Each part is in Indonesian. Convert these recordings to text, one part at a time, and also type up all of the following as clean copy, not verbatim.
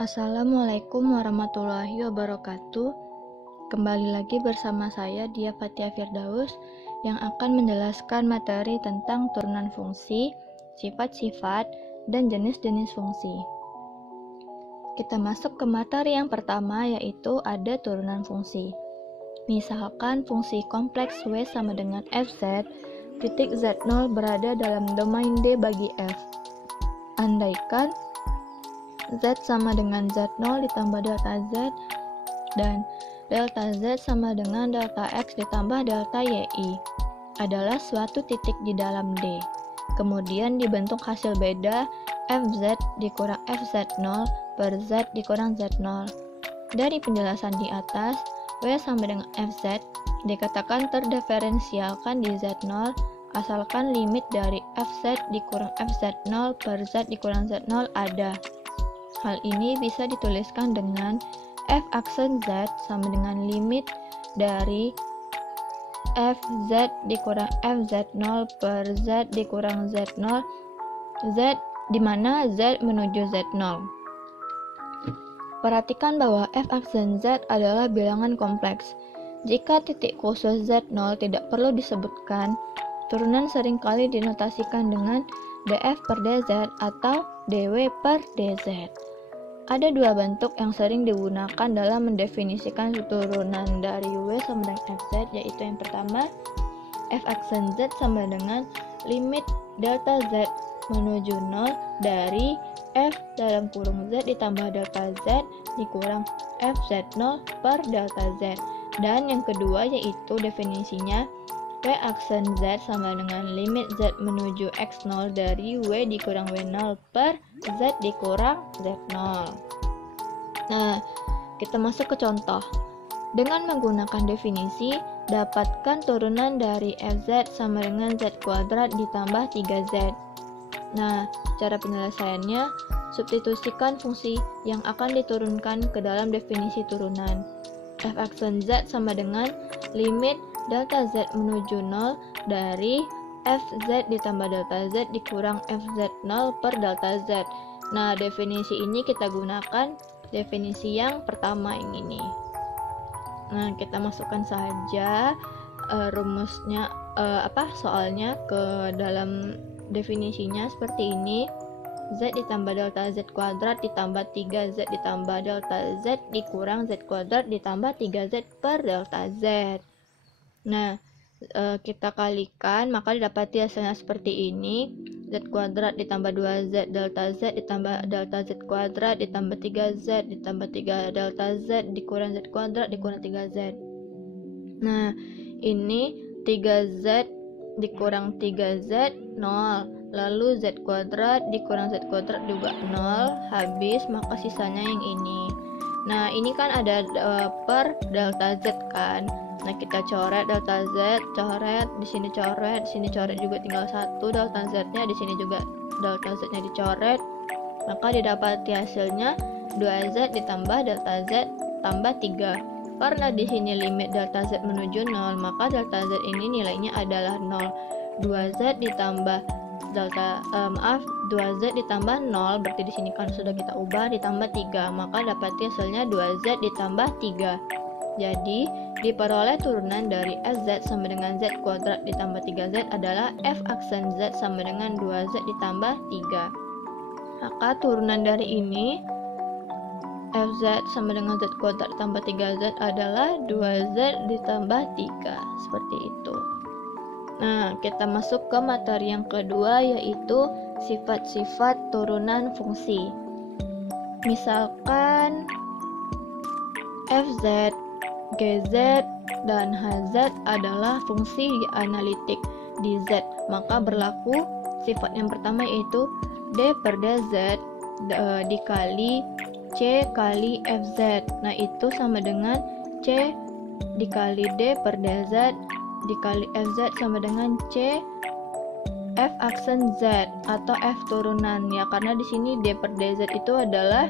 Assalamualaikum warahmatullahi wabarakatuh. Kembali lagi bersama saya Dia Fatia Firdaus yang akan menjelaskan materi tentang turunan fungsi, sifat-sifat, dan jenis-jenis fungsi. Kita masuk ke materi yang pertama, yaitu ada turunan fungsi. Misalkan fungsi kompleks W sama dengan Fz, titik Z0 berada dalam domain D bagi F. Andaikan Z sama dengan Z0 ditambah delta Z dan delta Z sama dengan delta X ditambah delta YI adalah suatu titik di dalam D. Kemudian dibentuk hasil beda FZ dikurang FZ0 per Z dikurang Z0. Dari penjelasan di atas, W sama dengan FZ dikatakan terdiferensialkan di Z0 asalkan limit dari FZ dikurang FZ0 per Z dikurang Z0 ada. Hal ini bisa dituliskan dengan F aksen Z sama dengan limit dari Fz dikurang Fz0 per Z dikurang Z0 Z di mana Z menuju Z0. Perhatikan bahwa F aksen Z adalah bilangan kompleks. Jika titik khusus Z0 tidak perlu disebutkan, turunan seringkali dinotasikan dengan df per dz atau dw per dz. Ada dua bentuk yang sering digunakan dalam mendefinisikan turunan dari W sama dengan Fz, yaitu yang pertama, F aksen Z sama dengan limit delta Z menuju 0 dari F dalam kurung Z ditambah delta Z dikurang Fz0 per delta Z. Dan yang kedua yaitu definisinya W aksen Z sama dengan limit Z menuju X0 dari W dikurang W0 per Z dikurang Z0. Nah, kita masuk ke contoh. Dengan menggunakan definisi, dapatkan turunan dari Fz sama dengan Z kuadrat ditambah 3Z. Nah, cara penyelesaiannya, substitusikan fungsi yang akan diturunkan ke dalam definisi turunan. F aksen Z sama dengan limit delta Z menuju 0 dari Fz ditambah delta Z dikurang Fz0 per delta Z. Nah, definisi ini kita gunakan definisi yang pertama yang ini. Nah, kita masukkan saja rumusnya soalnya ke dalam definisinya seperti ini. Z ditambah delta Z kuadrat ditambah 3Z ditambah delta Z dikurang Z kuadrat ditambah 3Z per delta Z. Nah, kita kalikan, maka didapati hasilnya seperti ini. Z kuadrat ditambah 2Z delta Z ditambah delta Z kuadrat ditambah 3Z ditambah 3 delta Z dikurang Z kuadrat dikurang 3Z. Nah, ini 3Z dikurang 3Z 0. Lalu Z kuadrat dikurang Z kuadrat juga 0. Habis, maka sisanya yang ini. Nah, ini kan ada per delta Z kan. Nah, kita coret delta Z, coret, di sini coret juga tinggal satu delta Z-nya, di sini juga delta Z-nya dicoret. Maka didapati hasilnya 2Z ditambah delta Z tambah 3. Karena di sini limit delta Z menuju 0, maka delta Z ini nilainya adalah 0. 2Z ditambah 2Z ditambah 0, berarti di sini kan sudah kita ubah ditambah 3, maka dapati hasilnya 2Z ditambah 3. Jadi, diperoleh turunan dari Fz sama dengan Z kuadrat ditambah 3Z adalah F aksen Z sama dengan 2Z ditambah 3. Maka turunan dari ini Fz sama dengan Z kuadrat ditambah 3Z adalah 2Z ditambah 3. Seperti itu. Nah, kita masuk ke materi yang kedua, yaitu sifat-sifat turunan fungsi. Misalkan Fz, Gz, dan Hz adalah fungsi analitik di Z, maka berlaku sifat yang pertama yaitu D per dz dikali C kali Fz. Nah, itu sama dengan C dikali D per dz dikali Fz sama dengan C F aksen Z atau F turunan ya, karena di sini D per dz itu adalah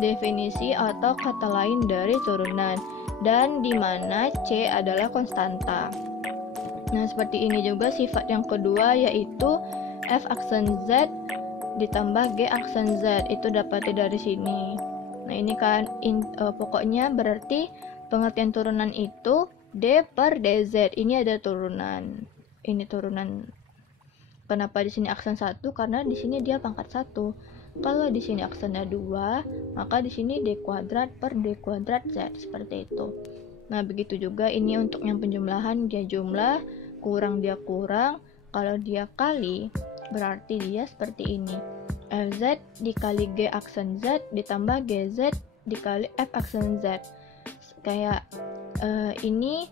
definisi atau kata lain dari turunan, dan di mana C adalah konstanta. Nah, seperti ini juga sifat yang kedua, yaitu F aksen Z ditambah G aksen Z, itu dapatnya dari sini. Nah ini kan pokoknya berarti pengertian turunan itu D per DZ. Ini ada turunan. Ini turunan. Kenapa di sini aksen 1? Karena di sini dia pangkat 1. Kalau di sini aksennya 2, maka di sini D kuadrat per D kuadrat Z, seperti itu. Nah, begitu juga ini untuk yang penjumlahan, dia jumlah, kurang dia kurang. Kalau dia kali, berarti dia seperti ini. Fz dikali G aksen Z ditambah GZ dikali F aksen Z. Kayak ini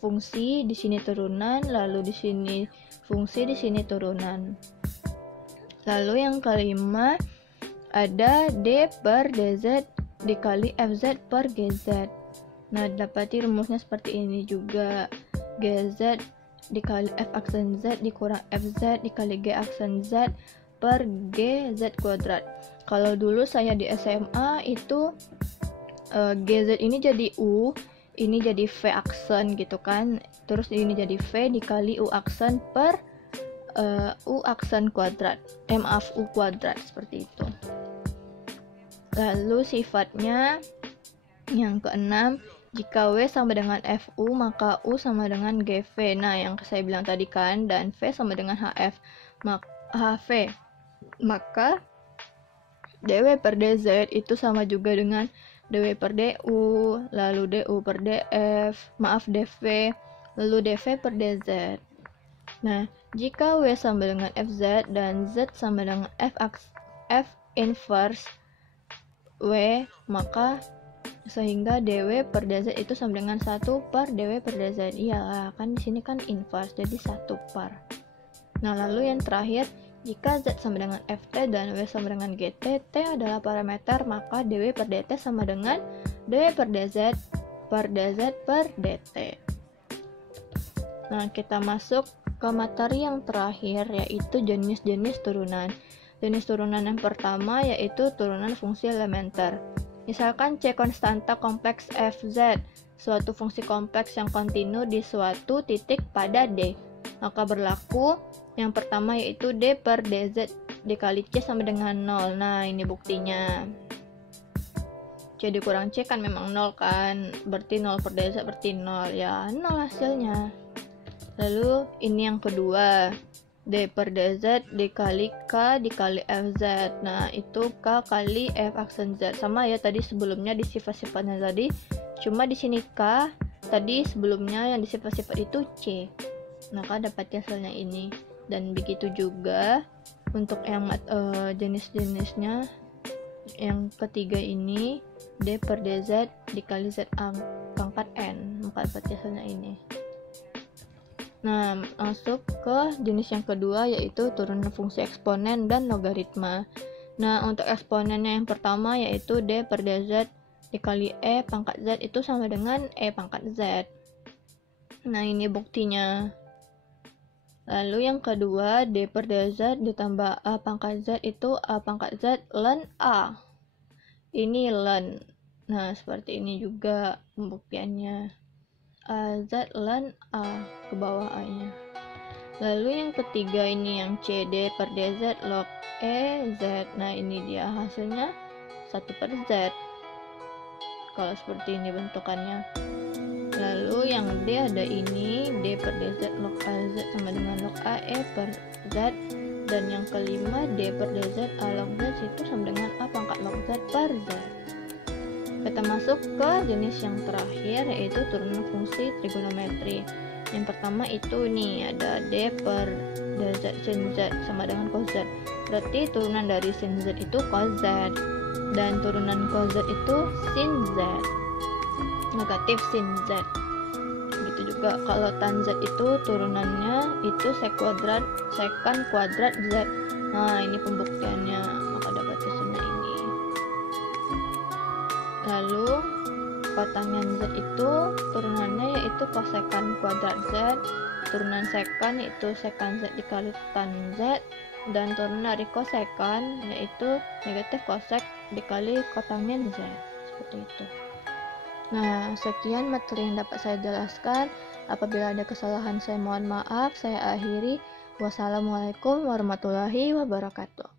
fungsi, di sini turunan, lalu di sini fungsi, di sini turunan. Lalu yang kelima ada D per DZ dikali FZ per GZ. Nah, dapati rumusnya seperti ini juga. GZ dikali F aksen Z dikurang FZ dikali G aksen Z per GZ kuadrat. Kalau dulu saya di SMA itu GZ ini jadi U, ini jadi V aksen gitu kan. Terus ini jadi V dikali U aksen per U aksen kuadrat. U kuadrat, seperti itu. Lalu sifatnya yang keenam, jika W sama dengan FU maka U sama dengan GV. Nah, yang saya bilang tadi kan, dan V sama dengan HF HV. Maka DW per DZ itu sama juga dengan DW per DU, lalu DU per DF, DV, lalu DV per DZ. Nah, jika W sama dengan FZ dan Z sama dengan F inverse W, maka sehingga DW per DZ itu sama dengan 1 per DW per DZ. Iyalah, kan di sini kan inverse, jadi 1 per. Nah, lalu yang terakhir, jika Z sama dengan FT dan W sama dengan GT, T adalah parameter, maka DW per DT sama dengan DW per DZ per DZ per DT. Nah, kita masuk ke materi yang terakhir, yaitu jenis-jenis turunan. Jenis turunan yang pertama yaitu turunan fungsi elementer. Misalkan C konstanta kompleks Fz, suatu fungsi kompleks yang kontinu di suatu titik pada D. Maka berlaku yang pertama yaitu D per dz dikali C sama dengan 0. Nah, ini buktinya. C dikurang C kan memang 0 kan, berarti 0 per dz berarti 0. Ya, 0 hasilnya. Lalu ini yang kedua, D per dz dikali K dikali Fz. Nah, itu K kali F aksen Z. Sama ya tadi sebelumnya di sifat-sifatnya tadi. Cuma di sini K, tadi sebelumnya yang di sifat-sifat itu C. Maka dapatnya hasilnya ini. Dan begitu juga untuk yang jenis-jenisnya. Yang ketiga ini D per dz dikali Z pangkat N. Maka dapatnya hasilnya ini. Nah, masuk ke jenis yang kedua yaitu turunan fungsi eksponen dan logaritma. Nah, untuk eksponennya yang pertama yaitu D per dz dikali E pangkat Z itu sama dengan E pangkat Z. Nah, ini buktinya. Lalu yang kedua, D per dz ditambah A pangkat Z itu A pangkat Z ln A. Ini ln. Nah, seperti ini juga pembuktiannya. Z ln A ke bawah A-nya. Lalu yang ketiga ini yang CD per dz log E Z. Nah, ini dia hasilnya 1 per Z. Kalau seperti ini bentukannya. Lalu yang D ada ini D per dz log AZ sama dengan log AE per Z. Dan yang kelima D per dz A log Z itu sama dengan A pangkat log Z per Z. Kita masuk ke jenis yang terakhir yaitu turunan fungsi trigonometri. Yang pertama itu nih ada D per dz sin Z sama dengan cos Z. Berarti turunan dari sin Z itu cos Z. Dan turunan cos Z itu sin Z. Negatif sin Z. Begitu juga kalau tan Z itu turunannya itu secant kuadrat Z. Nah, ini pembuktiannya, maka dapat hasilnya ini. Lalu kotangen Z itu turunannya yaitu kosekan kuadrat Z. Turunan sekan yaitu sekan Z dikali tan Z. Dan turunan dari kosekan yaitu negatif kosek dikali kotangen Z. Seperti itu. Nah, sekian materi yang dapat saya jelaskan. Apabila ada kesalahan saya mohon maaf. Saya akhiri. Wassalamualaikum warahmatullahi wabarakatuh.